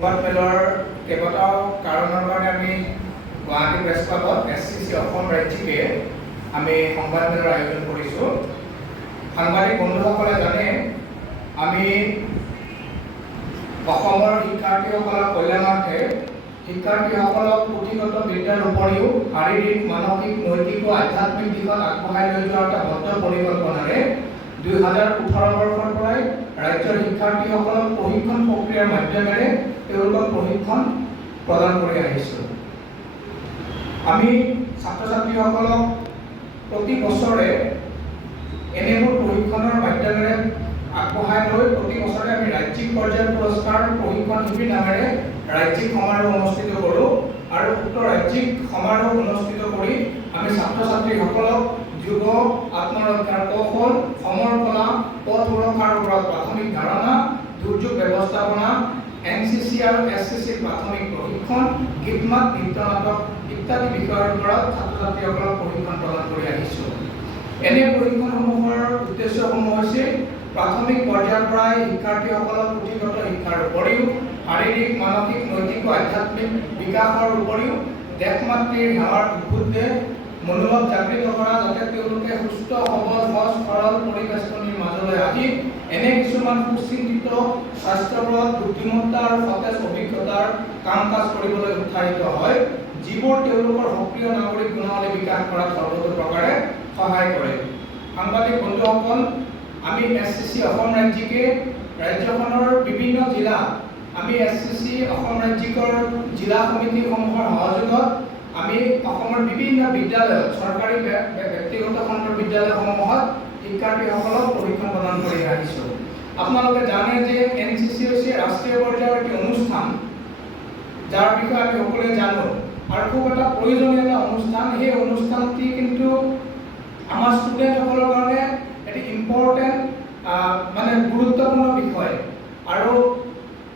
সংবাদমেলৰ কেইবাটাও কাৰণৰ কাৰণে আমি গুৱাহাটী প্ৰেছ ক্লাবত SCC অসম ৰাজ্যিকে আমি সংবাদমেলৰ আয়োজন কৰিছোঁ। সাংবাদিক বন্ধুসকলে জানে আমি অসমৰ শিক্ষাৰ্থীসকলৰ কল্যাণাৰ্থে শিক্ষাৰ্থীসকলক পুথিগত বিদ্যাৰ উপৰিও শাৰীৰিক, মানসিক, নৈতিক ও আধ্যাত্মিক দিশত আগবঢ়াই লৈ যোৱাৰ এটা বদ্ধ পৰিকল্পনাৰে 2018 বৰ্ষৰ পৰাই ৰাজ্যৰ শিক্ষাৰ্থীসকলক প্ৰশিক্ষণ প্ৰক্ৰিয়াৰ মাধ্যমেৰে তেওঁলোকক প্ৰশিক্ষণ প্ৰদান কৰি আহিছোঁ। আমি ছাত্ৰ ছাত্ৰীসকলক প্ৰতি বছৰে এনেবোৰ প্ৰশিক্ষণৰ মাধ্যমেৰে আগবঢ়াই লৈ প্ৰতি বছৰে আমি ৰাজ্যিক পৰ্যায়ৰ পুৰস্কাৰ প্ৰশিক্ষণ শিবিৰ নামেৰে ৰাজ্যিক সমাৰোহ অনুষ্ঠিত কৰোঁ আৰু উক্ত ৰাজ্যিক সমাৰোহ অনুষ্ঠিত কৰি আমি ছাত্ৰ ছাত্ৰীসকলক যোগ, আত্মৰক্ষাৰ কৌশল, সমৰ কলা, পথ সুৰক্ষাৰ ওপৰত প্ৰাথমিক ধাৰণা, দুৰ্যোগ ব্যৱস্থাপনা, NCC আৰু SCC প্ৰাথমিক প্ৰশিক্ষণ, গীত মাত, নৃত্য নাটক ইত্যাদি বিষয়ৰ ওপৰত ছাত্ৰ ছাত্ৰীসকলক প্ৰশিক্ষণ প্ৰদান কৰি আহিছোঁ। এনে প্ৰশিক্ষণসমূহৰ উদ্দেশ্যসমূহ হৈছে প্ৰাথমিক পৰ্যায়ৰ পৰাই শিক্ষাৰ্থীসকলক পুথিগত শিক্ষাৰ উপৰিও শাৰীৰিক, মানসিক, নৈতিক ও আধ্যাত্মিক বিকাশৰ উপৰিও দেশ মাতৃৰ সেৱাৰ উদ্বুদ্ধে মনোভাৱ জাগৃত কৰা, যাতে তেওঁলোকে সুস্থ, সবল, সহজ, সৰল পৰিবেষ্টনীৰ মাজলৈ আহি এনে কিছুমান সুচিন্তিত, স্বাস্থ্যপ্ৰদ, বুদ্ধিমত্তা আৰু সতেজ অভিজ্ঞতাৰ কাম কাজ কৰিবলৈ উৎসাহিত হয়, যিবোৰ তেওঁলোকৰ সক্ৰিয় নাগৰিক গুণাৱলী বিকাশ কৰাত সৰ্বতোপ্ৰকাৰে সহায় কৰে। সাংবাদিক বন্ধুসকল, আমি SCC অসম ৰাজ্যিকে ৰাজ্যখনৰ বিভিন্ন জিলা আমি SCC অসম ৰাজ্যিকৰ জিলা সমিতিসমূহৰ সহযোগত আমি অসমৰ বিভিন্ন বিদ্যালয়ত চৰকাৰী ব্যক্তিগত খণ্ডৰ বিদ্যালয়সমূহত শিক্ষাৰ্থীসকলক প্ৰশিক্ষণ প্ৰদান কৰি আহিছোঁ। আপোনালোকে জানে যে NCC হৈছে ৰাষ্ট্ৰীয় পৰ্যায়ৰ এটি অনুষ্ঠান, যাৰ বিষয়ে আমি সকলোৱে জানো আৰু খুব এটা প্ৰয়োজনীয় এটা অনুষ্ঠান। সেই অনুষ্ঠানটি কিন্তু আমাৰ ষ্টুডেণ্টসকলৰ কাৰণে এটি ইম্পৰ্টেণ্ট মানে গুৰুত্বপূৰ্ণ বিষয়, আৰু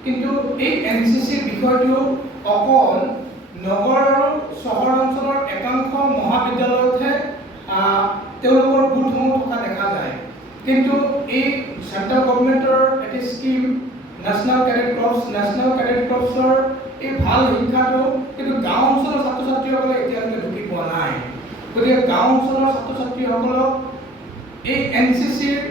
কিন্তু এই NCCৰ বিষয়টো অকল নগৰ আৰু চহৰ অঞ্চলৰ একাংশ মহাবিদ্যালয়তহে তেওঁলোকৰ গোটসমূহ থকা দেখা যায়। কিন্তু এই চেণ্ট্ৰেল গভৰ্ণমেণ্টৰ এটি স্কিম নেশ্যনেল কেডেট ক্ৰপছৰ এই ভাল শিক্ষাটো কিন্তু গাঁও অঞ্চলৰ ছাত্ৰ ছাত্ৰীসকলে এতিয়ালৈকে ঢুকি পোৱা নাই। গতিকে গাঁও অঞ্চলৰ ছাত্ৰ ছাত্ৰীসকলক এই NCCৰ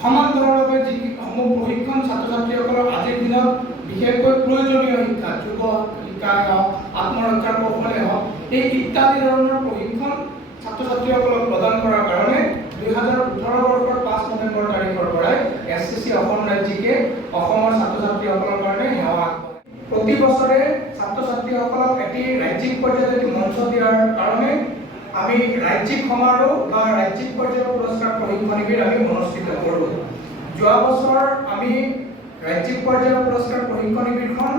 সমান্তৰালভাৱে যিসমূহ প্ৰশিক্ষণ ছাত্ৰ ছাত্ৰীসকলৰ আজিৰ দিনত বিশেষকৈ প্ৰয়োজনীয় শিক্ষা, যোগ শিক্ষাই হওক, আত্মৰক্ষাৰ কৌশলেই হওক, এই ইত্যাদি ধৰণৰ প্ৰশিক্ষণ ছাত্ৰ ছাত্ৰীসকলক প্ৰদান কৰাৰ কাৰণে 2018 বৰ্ষৰ 5 নৱেম্বৰ তাৰিখৰ পৰাই SCC অসম ৰাজ্যিকে অসমৰ ছাত্ৰ ছাত্ৰীসকলৰ কাৰণে সেৱা আগবঢ়ায়। প্ৰতি বছৰে ছাত্ৰ ছাত্ৰীসকলক এটি ৰাজ্যিক পৰ্যায়ত এটি মঞ্চ দিয়াৰ কাৰণে আমি ৰাজ্যিক সমাৰোহ বা ৰাজ্যিক পৰ্যায়ৰ পুৰস্কাৰ প্ৰশিক্ষণ শিবিৰ আমি অনুষ্ঠিত কৰোঁ। যোৱা বছৰ আমি ৰাজ্যিক পৰ্যায়ৰ পুৰস্কাৰ প্ৰশিক্ষণ শিবিৰখন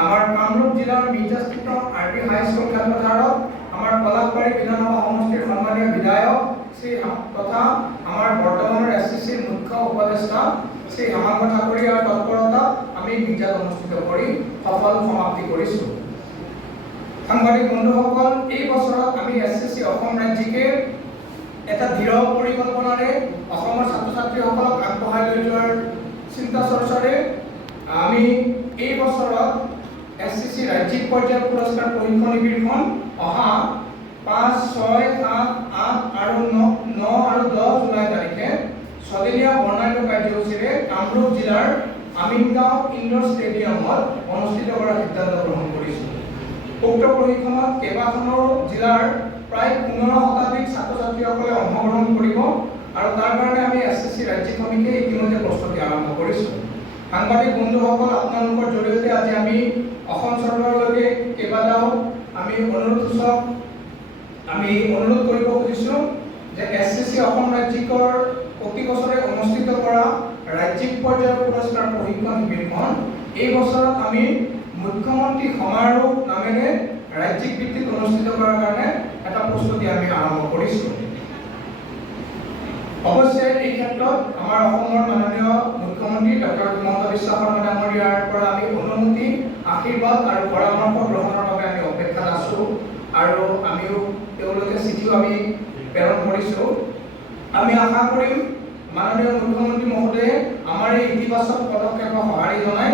আমাৰ কামৰূপ জিলাৰ মিৰ্জাস্থিত RP হাইস্কুল খেলপথাৰত আমাৰ পলাশবাৰী বিধানসভা সমষ্টিৰ সন্মানীয় বিধায়ক শ্ৰী তথা আমাৰ বৰ্তমানৰ SCCৰ মুখ্য উপদেষ্টা শ্ৰী হেমাংগ ঠাকুৰীয়াৰ তৎপৰতাত আমি মিৰ্জাত অনুষ্ঠিত কৰি সফল সমাপ্তি কৰিছোঁ। সাংবাদিক বন্ধুসকল, এই বছৰত আমি SCC অসম ৰাজ্যিকে এটা দৃঢ় পৰিকল্পনাৰে অসমৰ ছাত্ৰ ছাত্ৰীসকলক আগবঢ়াই লৈ যোৱাৰ চিন্তা চৰ্চাৰে আমি এই বছৰত SCC ৰাজ্যিক পৰ্যায়ৰ পুৰস্কাৰ প্ৰশিক্ষণ শিবিৰখন অহা 5, 6, 7, 8 আৰু 9 আৰু 10 জুলাই তাৰিখে ছদিনীয়া বৰ্ণাঢ্য কাৰ্যসূচীৰে কামৰূপ জিলাৰ আমিনগাঁও ইনডোৰ ষ্টেডিয়ামত অনুষ্ঠিত কৰাৰ সিদ্ধান্ত গ্ৰহণ কৰিছোঁ। উক্ত প্ৰশিক্ষণত কেইবাখনো জিলাৰ প্ৰায় 15 শতাধিক ছাত্ৰ ছাত্ৰীসকলে অংশগ্ৰহণ কৰিব আৰু তাৰ কাৰণে আমি SCC ৰাজ্যিক সমিতিয়ে ইতিমধ্যে প্ৰস্তুতি আৰম্ভ কৰিছোঁ। সাংবাদিক বন্ধুসকল, আপোনালোকৰ জৰিয়তে আজি আমি অসম চৰকাৰলৈকে কেইবাটাও আমি অনুৰোধ কৰিব খুজিছোঁ যে SCC অসম ৰাজ্যিকৰ প্ৰতি বছৰে অনুষ্ঠিত কৰা ৰাজ্যিক পৰ্যায়ৰ পুৰস্কাৰ প্ৰশিক্ষণ শিবিৰখন এই বছৰত আমি মুখ্যমন্ত্ৰী সমাৰোহ নামেৰে ৰাজ্যিক ভিত্তিত অনুষ্ঠিত কৰাৰ কাৰণে এটা প্ৰস্তুতি আমি আৰম্ভ কৰিছোঁ। অৱশ্যে এই ক্ষেত্ৰত আমাৰ অসমৰ মাননীয় মুখ্যমন্ত্ৰী ডক্টৰ হিমন্ত বিশ্ব শৰ্মা ডাঙৰীয়াৰ পৰা আমি অনুমতি, আশীৰ্বাদ আৰু পৰামৰ্শ গ্ৰহণৰ বাবে আমি অপেক্ষাত আছোঁ আৰু আমিও তেওঁলোকে চিঠিও আমি প্ৰেৰণ কৰিছোঁ। আমি আশা কৰিম মাননীয় মুখ্যমন্ত্ৰী মহোদয়ে আমাৰ এই ইতিবাচক পদক্ষেপক সঁহাৰি জনাই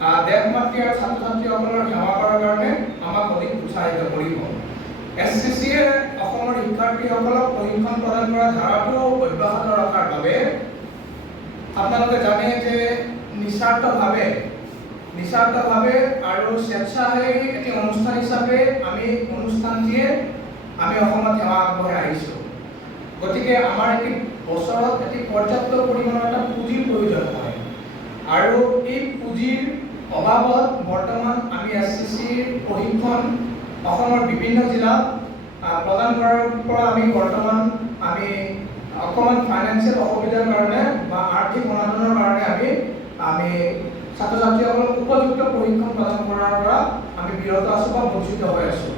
দেশ মাতৃ আৰু ছাত্ৰ ছাত্ৰীসকলৰ সেৱা কৰাৰ কাৰণে আমাক অধিক উৎসাহিত কৰিব। SCCয়ে অসমৰ শিক্ষাৰ্থীসকলক প্ৰশিক্ষণ প্ৰদান কৰা ধাৰাটো অব্যাহত ৰখাৰ বাবে আপোনালোকে জানে যে নিস্বাৰ্থভাৱে আৰু স্বেচ্ছাসেৱী এটি অনুষ্ঠান হিচাপে অনুষ্ঠানটিয়ে আমি অসমত সেৱা আগবঢ়াই আহিছোঁ। গতিকে আমাৰ এটি বছৰত এটি পৰ্যাপ্ত পৰিমাণৰ এটা পুঁজিৰ প্ৰয়োজন হয় আৰু এই পুঁজিৰ অভাৱত বৰ্তমান আমি SCCৰ প্ৰশিক্ষণ অসমৰ বিভিন্ন জিলাত প্ৰদান কৰাৰ পৰা আমি বৰ্তমান অকণমান ফাইনেন্সিয়েল অসুবিধাৰ কাৰণে বা আৰ্থিক অনাটনৰ কাৰণে আমি ছাত্ৰ ছাত্ৰীসকলক উপযুক্ত প্ৰশিক্ষণ প্ৰদান কৰাৰ পৰা আমি বিৰত আছোঁ বা বঞ্চিত হৈ আছোঁ।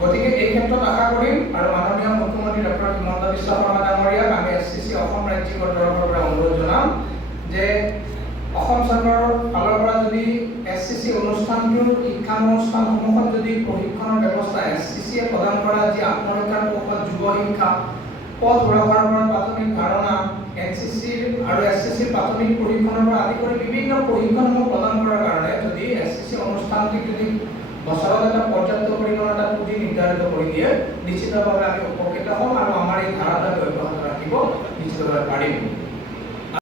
গতিকে এই ক্ষেত্ৰত আশা কৰিম আৰু মাননীয় মুখ্যমন্ত্ৰী ডক্টৰ হিমন্ত বিশ্ব শৰ্মা ডাঙৰীয়াক আমি SCC অসম ৰাজ্যিকৰ তৰফৰ পৰা অনুৰোধ জনাম যে অসম চৰকাৰৰ ফালৰ পৰা যদি SCC অনুষ্ঠানটোৰ শিক্ষানুষ্ঠানসমূহত যদি প্ৰশিক্ষণৰ ব্যৱস্থা SCCয়ে প্ৰদান কৰা যি আত্মৰক্ষাৰ কৌশল, যুৱ শিক্ষা, পথ সুৰক্ষাৰ পৰা প্ৰাথমিক ধাৰণা, NCCৰ আৰু SCCৰ প্ৰাথমিক প্ৰশিক্ষণৰ পৰা আদি কৰি বিভিন্ন প্ৰশিক্ষণসমূহ প্ৰদান কৰাৰ কাৰণে যদি SCC অনুষ্ঠানটিক যদি বছৰত এটা পৰ্যাপ্ত পৰিমাণৰ এটা পুঁজি নিৰ্ধাৰিত কৰি দিয়ে, নিশ্চিতভাৱে আমি উপকৃত হ'ম আৰু আমাৰ এই ধাৰাটো অব্যাহত ৰাখিব নিশ্চিতভাৱে পাৰিম।